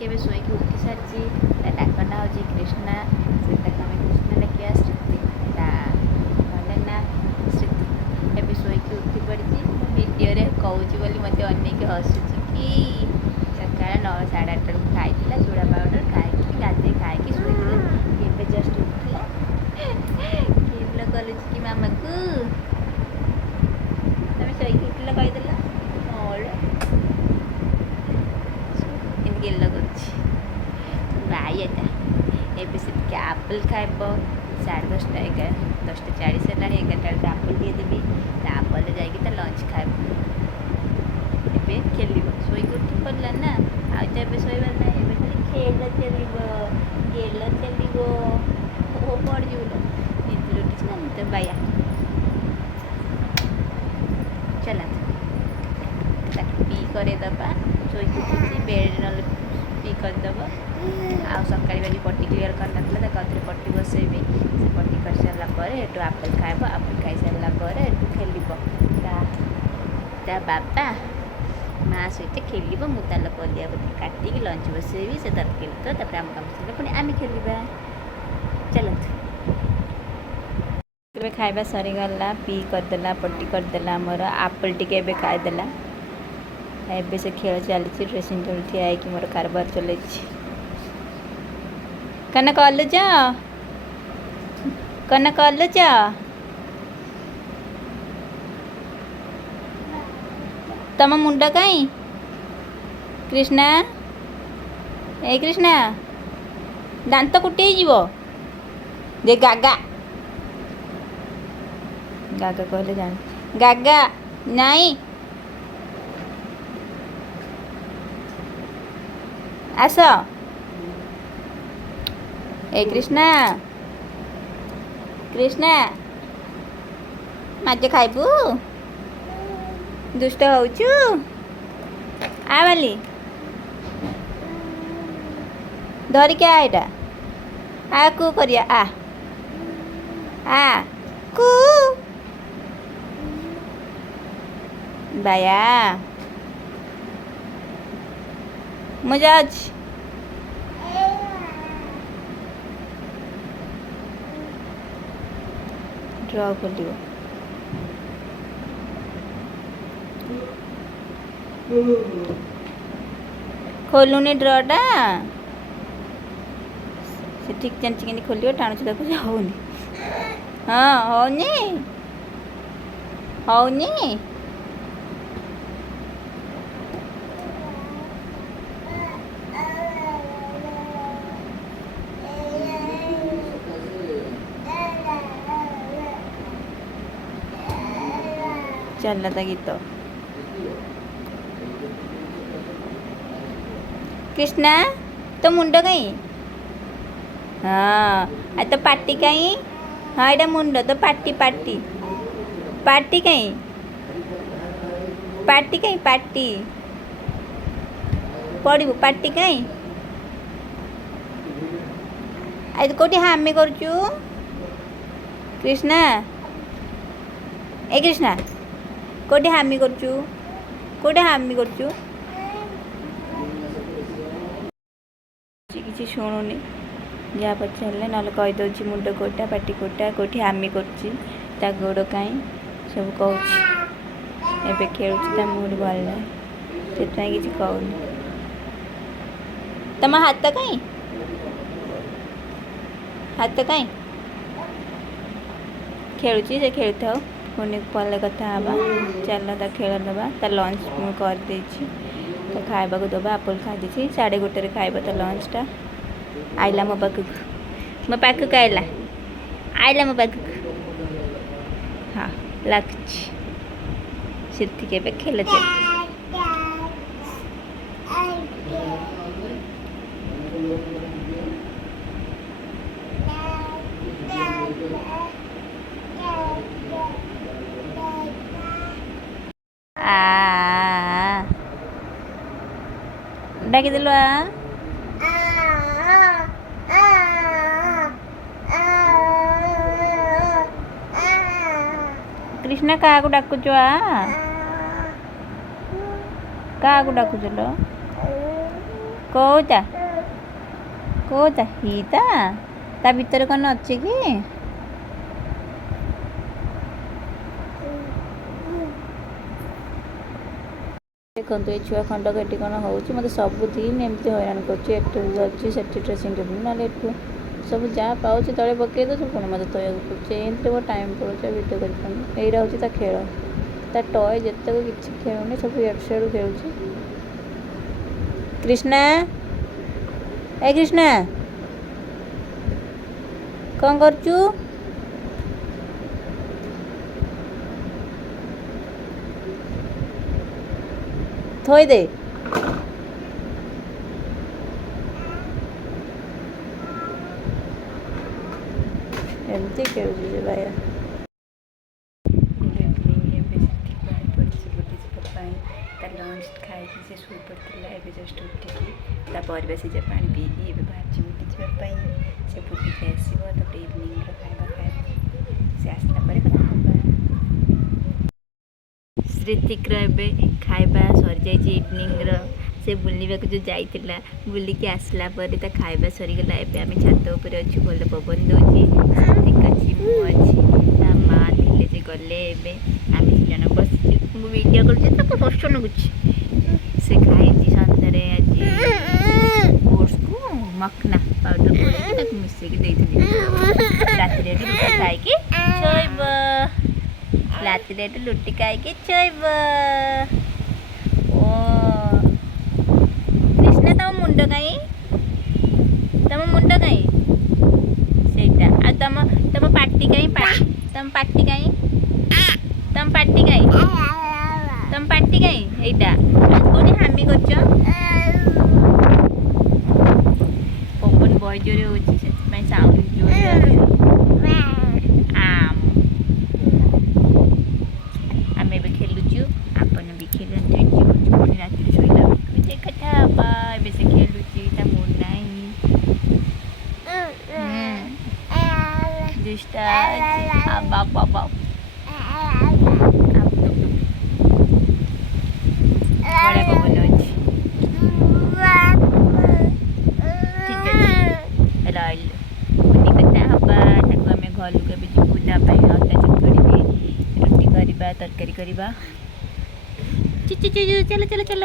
श्रुति के शोक उठी सारी डाकना हूँ कृष्णा से कृष्णा डाकिया श्रुति कहले ना श्रुति एवं शोक उठी पड़ी भिडियो कौच बोली मत अनेक हसुची कि सकाल 9 साढ़े 8 बेलू खाई चूड़ा पाउडर खाई गाधे खाई शोला जस्ट उठला किल कल कि मामा को तुम शोक उठल कहीदेल गिल करता एबे से आपिल खाइब 10:30 10:40 है 11टा आपिल दिए देवी आपिल जाकि लंच खाइब ए खेल शोक उठी पड़ा ना आज तो ए शोबार ना ए खाली खेल चल गेल चलो पड़ जाऊ निद्र उठी ना तो बाया चला पी करदबा शोक उठी बेड ना पी करदब आ सका बाजी पट्टी क्लीयर करना कौन पट्टी बसैबी से पट्टी कर सारापर एटू आपिल खाइब आपिल खाई सारापर एटू खेल बाबा माँ सहित खेल मुझे पलिया बती काटिक लंच बसैबी से तर खेल तो आम कम सर पुणी आम खेलवा चलतु खाଇବା सरीगला पी करदेला पट्टी करदेला मोर आपिल टी खाईदेला एबे से खेल चली ड्रेसिंग टेबल ठिया है मोर कारबार चल कन कलुच कन कलुच तम मुंड कहीं कृष्णा ए कृष्णा दांत कुटे जे गागा गागा कहले जान गागा नहीं आस ए कृष्णा कृष्णा माज खाइबू दुष्ट होचु आ वाली धरिक आ एटा आ कु करिया आ कु बाया मजा ड्र खोल खोलुनी ड्रटा से ठीक जानची के खोल टाणुच देखो होनी हाँ होनी होनी चल था गीत कृष्णा तो मुंड कहीं हाँ तो पाटी कहीं हाँ यहाँ मुंड तो पाटी पाटी पाटी कहीं पाटी पड़ू पाटी कहीं आज कौटी हामी करचु कृष्णा ए कृष्णा कौटे हामी करचु कौटे हामी करचु किसी शुणुनी जहाँ पचारे ना कहीदे मुंड कोटा पाटी कोटा कौटी हामी कर गोड़ कहीं सब कह एवं खेलुची मुड भल ना से कि कहूनी तुम हाथ कहीं खेलुची से खेल था पुणी पल कथा हाँ चल ता खेल दबा ता लंच करदे तो खाइबा को दबा आपिल खाई 1:30 खाइब तो लंचटा आइला मो पाखक आइला मो पाखक हाँ लगुच सिद्धि के खेल चल डाकिदेलु कृष्णा क्या डाकुच क्या डाकुच लो କୋଉଟା କୋଉଟା ହିଟା ତା ଭିତରେ କ'ଣ ଅଛି କି? ଦେଖନ୍ତୁ ଏଇ ଛୁଆ ଖଣ୍ଡକ ଏଠି କ'ଣ ହେଉଛି ମୋତେ ସବୁଦିନ ଏମିତି ହଇରାଣ କରୁଛି। ଏଠୁ ଧରୁଛି ସେଠି ଡ୍ରେସିଂ ଟେବୁଲ୍ ନହେଲେ ଏଠୁ ସବୁ ଯାହା ପାଉଛି ତଳେ ପକାଇ ଦେଉଛି ପୁଣି ମୋତେ ତୋଳିବାକୁ ପଡ଼ୁଛି। ଏମିତିରେ ମୋ ଟାଇମ୍ ପଳାଉଛି ଆଉ ଭିଡ଼ିଓ କରିପାରୁନି। ଏଇଟା ହେଉଛି ତା ଖେଳ, ତା ଟୟ ଯେତେକ କିଛି ଖେଳୁନି ସବୁ ଇଆଡ଼ୁ ସିଆଡ଼ୁ ଖେଳୁଛି। କ୍ରିଷ୍ଣା ଏ କ୍ରିଷ୍ଣା କ'ଣ କରୁଛୁ? ଥୋଇ ଦେ। ଏମିତି ଖେଳୁଛି ଯେ ଭାଇ ତା ଲଞ୍ଚ ଖାଇକି ସେ ଶୋଇପଡ଼ିଥିଲା। ଏବେ ଜଷ୍ଟ ଉଠିକି ତା ପରିବା ସିଝା ପାଣି ପିଇକି ଏବେ ବାହାରିଛି ବୁଲି ଯିବା ପାଇଁ। ସେ ବୁଲିକି ଆସିବ ତାପରେ ଇଭିନିଂର ଖାଇବା ଖାଇବ। ସେ ଆସିଲା ପରେ କଥା ହେବା। ଶ୍ରୀତିକର ଏବେ ଖାଇବା ସରିଯାଇଛି ଇଭିନିଂର। ସେ ବୁଲିବାକୁ ଯେଉଁ ଯାଇଥିଲା ବୁଲିକି ଆସିଲା ପରେ ତା ଖାଇବା ସରିଗଲା। ଏବେ ଆମେ ଛାତ ଉପରେ ଅଛୁ, ଭଲ ପବନ ଦେଉଛି। ଶ୍ରୀତିକ ଅଛି, ମୁଁ ଅଛି, ତା ମା ଥିଲେ ଯେ ଗଲେ। ଏବେ ଆମେ ଦୁଇ ଜଣ ବସିଛୁ, ମୁଁ ଭିଡ଼ିଓ କରୁଛି ତାକୁ କଷ୍ଟ ଲାଗୁଛି। ସେ ଖାଇଛି ସନ୍ଧ୍ୟାରେ ଆଜି ଓଟ୍ସକୁ ମଖନା ପାଉଡ଼ର କରିକି ତାକୁ ମିଶେଇକି ଦେଇଥିଲି। ରାତିରେ ଏଠି ରୁଟି ଖାଇକି ଶୋଇବ। ରାତିରେ ଏଠୁ ରୁଟି ଖାଇକି ଶୋଇବ। ଓ କ୍ରିଷ୍ଣା ତମ ମୁଣ୍ଡ କାହିଁ? ତମ ମୁଣ୍ଡ କାହିଁ? ସେଇଟା ଆଉ ତମ ପାଟି କାହିଁ? ତମ ପାଟି କାହିଁ? ତମ ପାଟି କାହିଁ? ତମ ପାଟି କାହିଁ? ଏଇଟା କୋଉଠି ହାମି କରୁଛ? ପବନ ବହେ ଜୋରେ ହେଉଛି ସେଥିପାଇଁ ସାଉଣ୍ଡ ଜୋରେ ଆସୁଛି। ଆମେ ଏବେ ଖେଲୁଛୁ, ଆପଣ ବି ଖେଳନ୍ତୁ। ପୁଣି ରାତିରେ ଶୋଇଲା ବେଳକୁ ସେ କଥା ହେବା। ଏବେ ସେ ଖେଳୁଛି, ତା ମୁଡ୍ ନାହିଁ। ଦୁଷ୍ଟା ବଢ଼ିଆ ପବନ ଅଛି। ଠିକ୍ ଅଛି, ରହିଲୁ ପୁଣି କଥା ହେବା। ତାକୁ ଆମେ ଘରକୁ ଏବେ ଯିବୁ, ତା ପାଇଁ ଅଟା ଚକଡ଼ିବି, ରୁଟି କରିବା, ତରକାରୀ କରିବା। ଚାଲ ଚାଲ ଚାଲ।